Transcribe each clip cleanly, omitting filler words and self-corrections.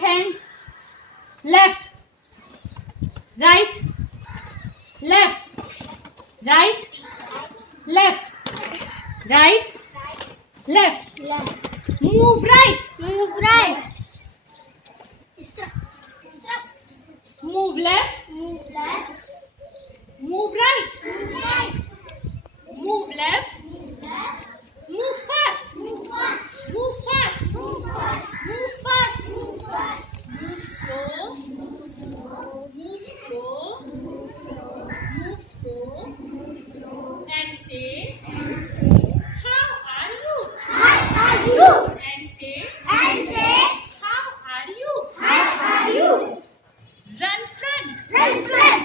right hand, left, right, left, right, left, right, left. Move right, Move right. move left, Move left. move right, Move right. move left, Move left. move fast, Move fast. move fast, Move fast. move fast, Move fast. move slow, move slow, move slow, and say, how are you? How are you? And say, And say, how are you? how are you? Run front, Run front.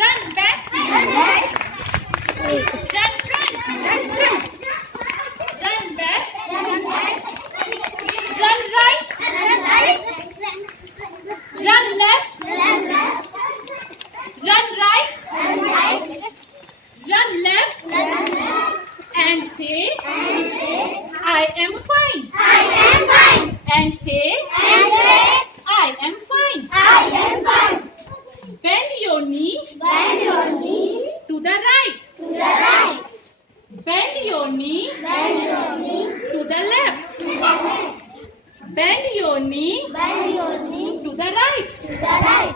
run back, Run back. run front, Run front. run back, Run back. run right, Run right. run left, Run left. run right, Run right. run left, Run left. and say, And say, I am fine. I am fine. And say, And say, I am fine. I am fine. Bend your knee Bend your knee to the right. to the right. Bend your knee Bend your knee to the left. to the left. Bend your knee Bend your knee to the right. to the right.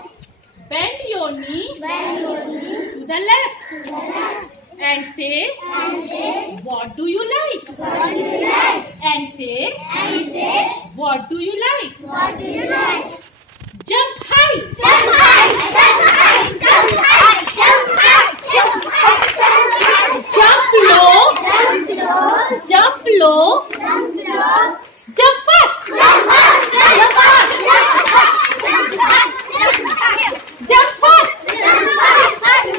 Bend your knee Bend your knee to the left. to the left. And say, And say, what do you like? what do you like? And say, And say, what do you like? what do you like? Jump high. Jump high, jump high, jump high, jump high, jump high, jump high. Jump low. Jump low, Jump low. jump low, Jump fast. jump fast, jump fast, jump fast, jump fast, Jump fast. jump fast,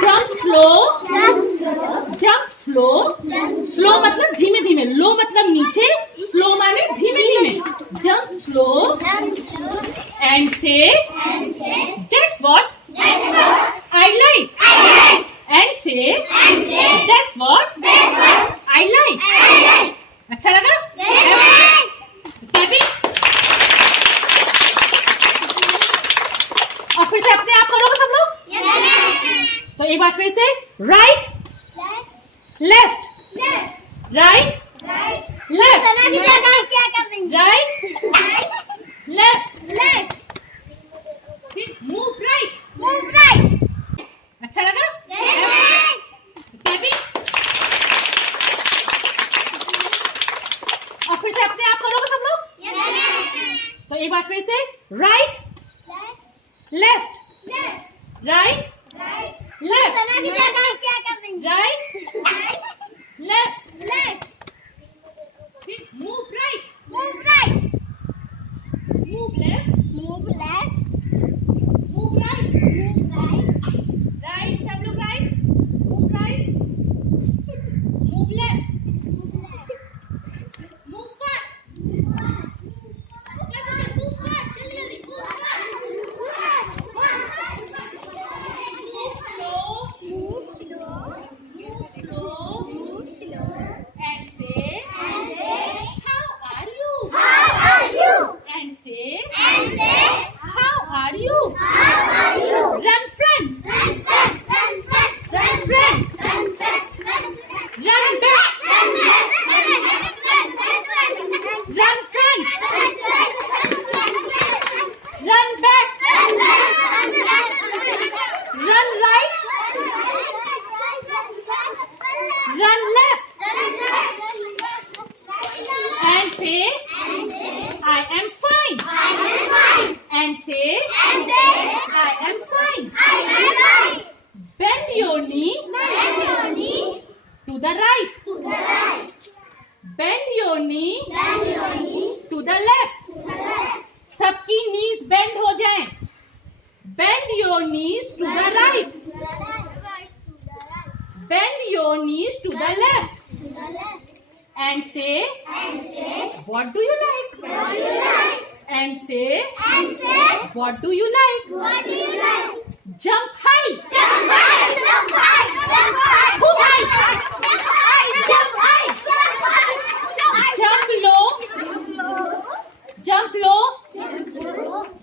Jump slow. jump slow, Jump slow. jump slow मतलब धीमे धीमे, लो मतलब नीचे, slow माने धीमे धीमे. Jump slow slow, and say, and say, that's what that's what I like. I like. And say, And say, that's what that's what I like. I like. अच्छा लगा? That's right. Happy? और फिर से अपने आप करोगे सब लोग? Yes. तो एक बार फिर से right, Left, left, left, right, right. Left, Sana की जगह क्या कर रही है? राइट, Right, लेफ्ट, left, फिर मूव राइट. move right. अच्छा लगा? Yes. Happy? और फिर से अपने आप करोगे सब लोग? Yes. तो एक बार फिर से right, Left, left, left, right, right. Left, Sana की जगह क्या कर रही है? राइट, Right, लेफ्ट, left, फिर move right, move right. Move left, Move left, move right, move right. Right, सब लोग right, move right, move left, Move left. Move fast, जल्दी मूव फास्ट, जल्दी जल्दी move fast, move slow, Move slow, move slow, move slow. and say, And say, how are you? how are you? And say, And say, how are you? how are you? Run front, Run front, run front, run front, run front, run front. run back, Run back, run back, run front, run back, run back, run back, run right, run left, and say, I am fine. And say, I am fine. Bend your knee to the right. Bend your knee to the left. सबकी knees bend हो जाएं. Bend your knees to the right. Bend your knees to the left. And say, what do you like? And say, what do you like? Jump high. Jump low. Jump low,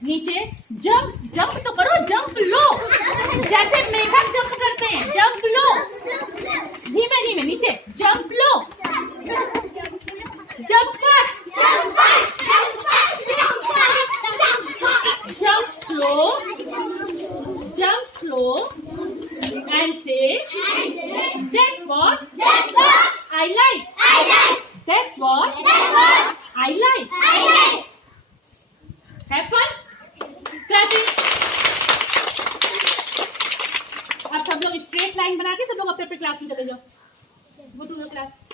नीचे jump, jump तो करो, jump लो, जैसे मेघक jump करते हैं, jump लो, धीमे धीमे नीचे jump low, jump fast, jump slow and say that's what I like, that's what I like. Have fun, clapping. अब सब लोग स्ट्रेट लाइन बना के सब लोग अपने अपने क्लास में चले जाओ, गो टू योर क्लास.